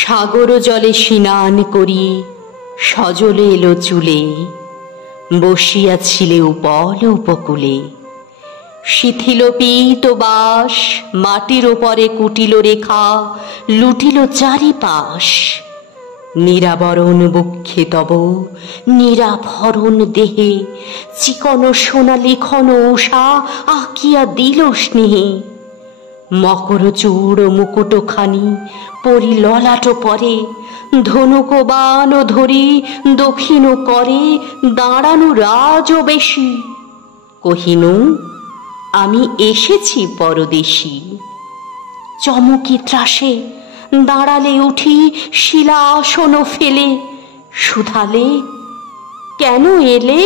সাগর জলে স্নান করি সজলে এলো চুলে, বসিয়াছিলে উপল উপকূলে। শিথিল পীত বাস মাটির ওপরে কুটিল রেখা, লুটিল চারিপাশ। নিরাবরণ বক্ষে তব নিরাভরণ দেহে, চিকন সোনা লিখন উষা আঁকিয়া দিল স্নেহে। মকর চূড় মুকুটখানি পরি ললাট পরে, ধনুক বাণ ধরি দক্ষিণ করে দাঁড়ানো রাজ বেশি। কহিনু আমি এসেছি পরদেশী। চমকি ত্রাসে দাঁড়ালে উঠি শিলা আসন ফেলে, শুধালে কেন এলে?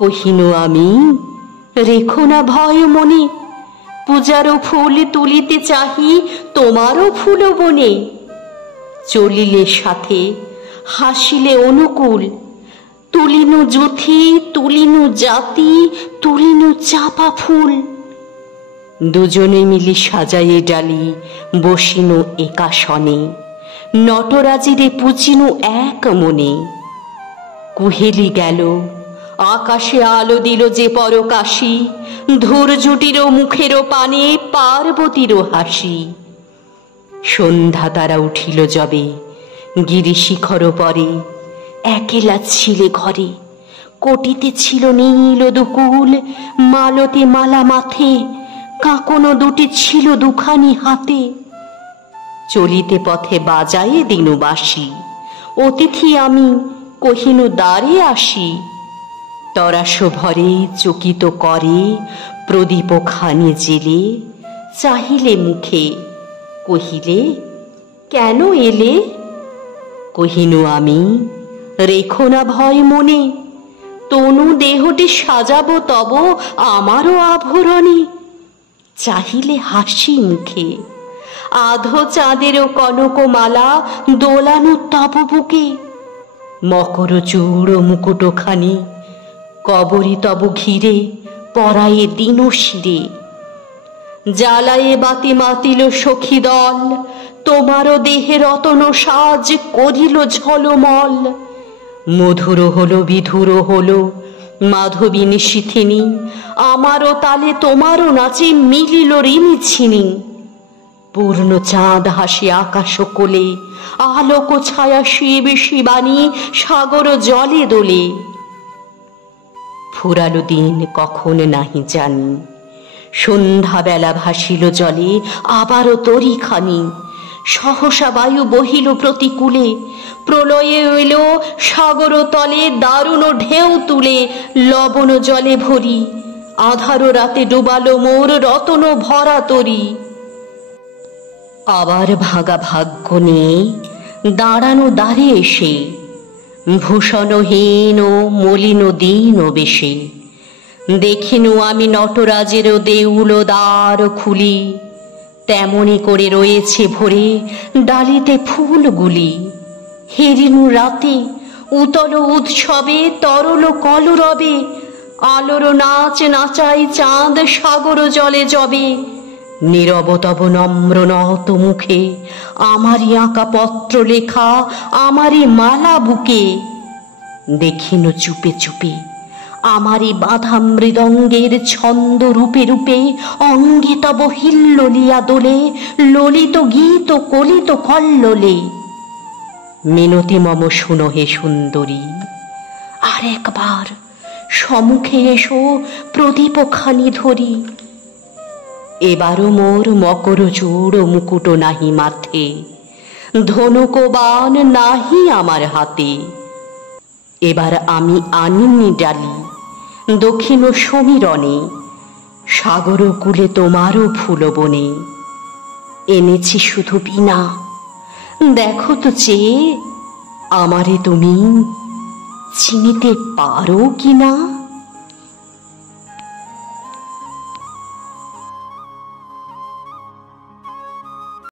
কহিনু আমি রেখো না ভয় মনে, পূজারও ফুল তুলিতে চাহি তোমারও ফুল বনে। চলিলে সাথে হাসিলে অনুকূল, তুলিনু যুথি তুলিনু জাতি তুলিনু চাপা ফুল। দুজনে মিলি সাজাইয়ে ডালি বসিনু একাসনে, নটরাজিরে পুজিনু এক মনে। কুহেলি গেল আকাশে আলো দিল যে পরকাশি, ধূর জুটির মুখের পানে পার্বতীর হাসি। সন্ধ্যা তারা উঠিল যবে গিরিশিখর পরে, একেলা ছিলে ঘরে কোটিতে ছিল নীল দুকুল। মালতে মালা মাথে কাঁকনো দুটি ছিল দুখানি হাতে, চলিতে পথে বাজায়ে দিনু বাঁশি। অতিথি আমি কহিনু দ্বারে আসি, তরাস ভরে চকিত করে প্রদীপ খানি জেলে। চাহিলে মুখে কহিলে কেন এলে? কহিনু আমি রেখো না ভয় মনে, তনু দেহটি সাজাবো তব আমারও আভরণে। চাহিলে হাসি মুখে আধো চাঁদেরও কনকমালা দোলানো তব বুকে। মকর চূড় মুকুটখানি কবরী তব ঘিরে পরায়ে দিন শিরে। জ্বালায়ে বাতি মাতিল সখী দল, তোমারও দেহে রতন সাজ করিল ঝলমল। মধুর হলো বিধুর হলো মাধবী নিশিথিনী, আমারও তালে তোমারও নাচে মিলিল রিমি ছিনি। পূর্ণ চাঁদ হাসি আকাশ কোলে, আলোক ছায়া শিব শিবানী সাগর জলে দোলে। ফুরালো দিন কখন নাহি জানি, সন্ধ্যা বেলা ভাসিল জলে আবারও তরিখানি। সহসা বায়ু বহিল প্রতিকূলে, প্রলয়ে এলো সাগর তলে দারুণ ঢেউ তুলে। লবণ জলে ভরি আধার রাতে ডুবালো মোর রতন ভরা তরি। আবার ভাগা ভাগ্য নিয়ে দাঁড়ানো দ্বারে এসে, ভূষণহীন মলিন দীন বেশে। দেখিনু আমি নটরাজের দেউল দ্বার খুলি, তেমনি করে রয়েছে ভরে ডালিতে ফুলগুলি। হেরিনু রাতে উতল উৎসবে তরল কলরবে, আলোর নাচ নাচাই চাঁদ সাগর জলে জবে। নীরব তব নম্র নত মুখে আমারই আঁকা পত্র লেখা আমারই মালা বুকে। দেখিনু চুপে চুপে আমারই বাঁধা মৃদঙ্গের ছন্দ রূপে রূপে। অঙ্গে তব হিল্লোলিয়া দোলে ললিত গীত কলিত কল্লোলে। মিনতি মম শুনো হে সুন্দরী, আর একবার সম্মুখে এসো প্রদীপ খানি ধরি। এবারও মোর মকর চূড় মুকুট নাহি মাথে, ধনুক বাণ নাহি আমার হাতে। এবার আমি আনিনি ডালি দক্ষিণ সমীরণে, সাগর কূলে তোমারও ফুল বনে। এনেছি শুধু বীণা, দেখো তো চেয়ে আমারে তুমি চিনিতে পারো কিনা।